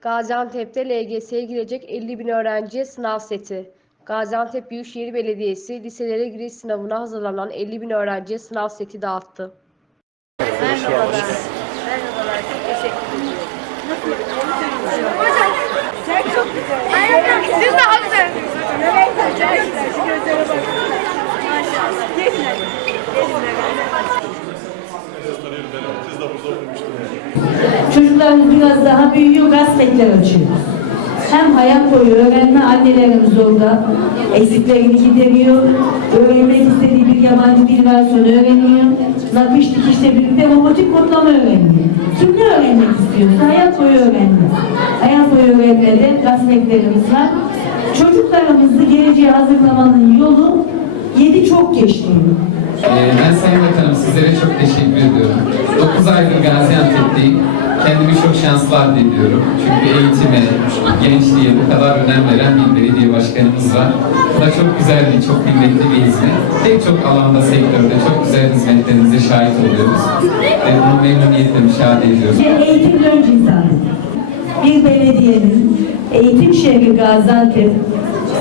Gaziantep'te LGS'ye girecek 50 bin öğrenciye sınav seti. Gaziantep Büyükşehir Belediyesi liselere giriş sınavına hazırlanan 50 bin öğrenciye sınav seti dağıttı. Merhabalar. Merhabalar. Çok teşekkür ederim. Sen çok güzel. Siz daha güzelsiniz. Evet, çok güzel. Şu gözlere bak. Maşallah. Gelin hadi. Gelin hadi. Siz de burada bulmuştunuz. Çocuklarımız biraz daha büyüyor, gazetler açıyoruz. Hem hayat boyu öğrenme annelerimiz orada eksiklerini gideriyor. Öğrenmek istediği bir yabancı dil varsa onu öğreniyor. Nakış dikişle birlikte robotik kodlama öğreniyor. Kim ne öğrenmek istiyorsa hayat boyu öğrenme. Hayat boyu öğrenmede gazetlerimiz var. Çocuklarımızı geleceğe hazırlamanın yolu yedi çok geçti. Ee, Ben Sayın Bakanım sizlere çok teşekkür ediyorum. 9 aydır Gaziantep'teyim. Kendimi çok şanslı addediyorum. Çünkü eğitime, gençliğe bu kadar önem veren bir belediye başkanımız var. Bu da çok güzel bir, çok kıymetli bir hizmet. Pek çok alanda, sektörde çok güzel hizmetlerinize şahit oluyoruz. Ve bunu memnuniyetle müşahede ediyoruz. Eğitim önce. Bir belediyenin eğitim şehri Gaziantep,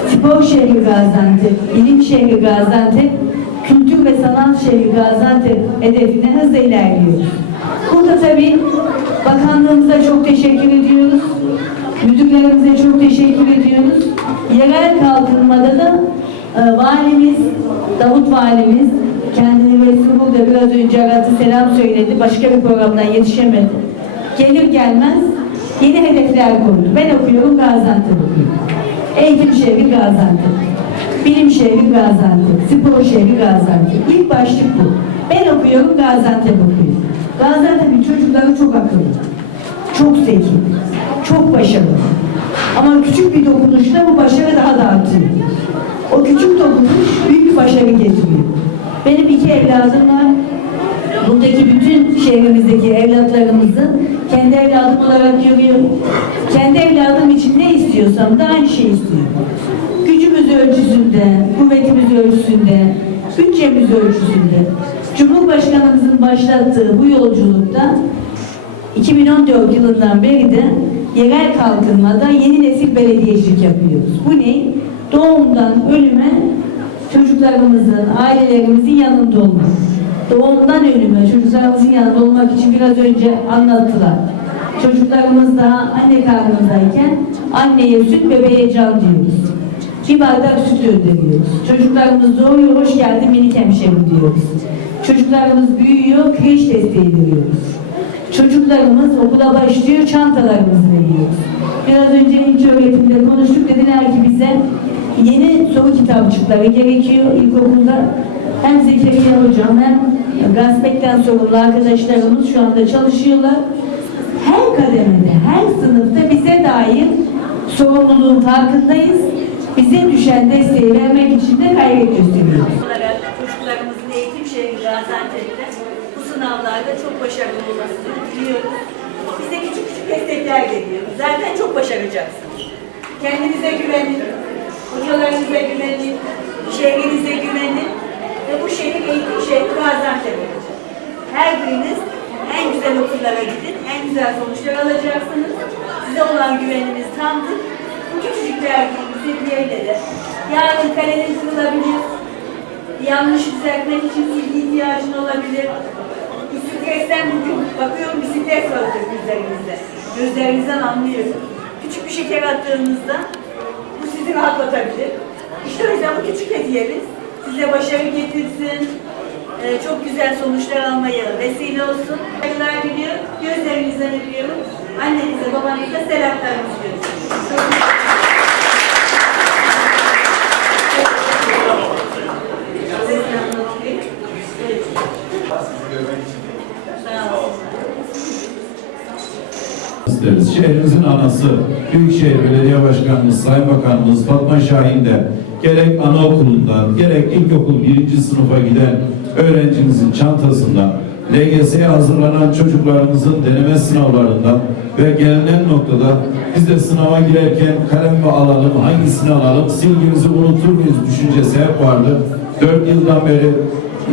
spor şehri Gaziantep, bilim şehri Gaziantep, kültür ve sanat şehri Gaziantep hedefine hızla ilerliyoruz. Burada tabii çok teşekkür ediyoruz. Müdürlerimize çok teşekkür ediyoruz. Yerel kalkınmada da e, valimiz, Davut valimiz kendini resmi burada biraz önce aradı selam söyledi. Başka bir programdan yetişemedi. Gelir gelmez yeni hedefler koydu. Ben okuyorum Gaziantep okuyorum. Eğitim şehri Gaziantep. Bilim şehri Gaziantep. Spor şehri Gaziantep. İlk başlık bu. Ben okuyorum Gaziantep okuyorum. Gaziantep'in çocukları çok akıllı. Çok zeki. Çok başarılı. Ama küçük bir dokunuşla bu başarı daha da artıyor. O küçük dokunuş büyük bir başarı getiriyor. Benim iki evladım var. Buradaki bütün şehrimizdeki evlatlarımızı kendi evladım olarak görüyorum. Kendi evladım için ne istiyorsam da aynı şeyi istiyorum. Gücümüz ölçüsünde, kuvvetimiz ölçüsünde, bütçemiz ölçüsünde. Cumhurbaşkanımızın başlattığı bu yolculukta 2014 yılından beri de yerel kalkınmada yeni nesil belediyecilik yapıyoruz. Bu ne? Doğumdan ölüme çocuklarımızın, ailelerimizin yanında olmak. Doğumdan ölüme çocuklarımızın yanında olmak için biraz önce anlattılar. Çocuklarımız daha anne karnındayken anneye süt bebeğe can diyoruz. Bir bardak süt gönderiyoruz. Çocuklarımız doğuyor, hoş geldin minik hemşerim diyoruz. Çocuklarımız büyüyor, kreş desteği veriyoruz. Çocuklarımız okula başlıyor, çantalarımızı veriyoruz. Biraz önce ilk öğretimde konuştuk, dediler ki bize yeni soru kitapçıkları gerekiyor ilkokulda. Hem Zekeriya Hocam hem Gazetek'ten sorumlu arkadaşlarımız şu anda çalışıyorlar. Her kademede, her sınıfta bize dair sorumluluğun farkındayız. Bize düşen desteği vermek için de gayret gösteriyoruz. çocuklarımızın eğitim şehri Gaziantep'te sınavlarda çok başarılı olmasını diliyoruz. Bize küçük küçük destekler geliyor. Zaten çok başaracaksınız. Kendinize güvenin, hocalarınıza güvenin, şehrinize güvenin ve bu şehir eğitim şehri Gaziantep olacak. Her biriniz en güzel okullara gidin, en güzel sonuçlar alacaksınız. Size olan güvenimiz tamdır. Bu küçücük verdiğimiz hediyeyle de yarın kaleniz kırılabilir, yanlış düzeltmek için silgi ihtiyacın olabilir. Bisikletten bugün bakıyorum bisiklet vardır gözlerinizde. Gözlerinizden anlıyorum. Küçük bir şeker attığınızda bu sizi rahatlatabilir. İşte o yüzden bu küçük hediyemiz size başarı getirsin. Ee, çok güzel sonuçlar almaya vesile olsun. Saygılar diliyorum. Gözlerinizden öpüyorum. Annenize, babanıza selamlarımızı gönderiyorum. İsteriz. Şehrimizin anası, Büyükşehir Belediye Başkanımız, Sayın Bakanımız Fatma Şahin de gerek anaokulundan, gerek ilkokul birinci sınıfa giden öğrencimizin çantasından, LGS'ye hazırlanan çocuklarımızın deneme sınavlarından ve gelinen noktada biz de sınava girerken kalem mi alalım, hangisini alalım, silgimizi unutur muyuz düşüncesi hep vardı. Dört yıldan beri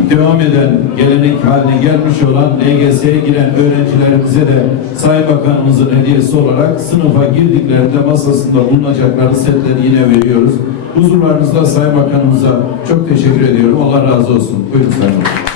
devam eden gelenek haline gelmiş olan LGS'ye giren öğrencilerimize de Sayın Bakanımızın hediyesi olarak sınıfa girdiklerinde masasında bulunacakları setleri yine veriyoruz. Huzurlarınızda Sayın Bakanımıza çok teşekkür ediyorum. Allah razı olsun. Buyurun Sayın Bakan.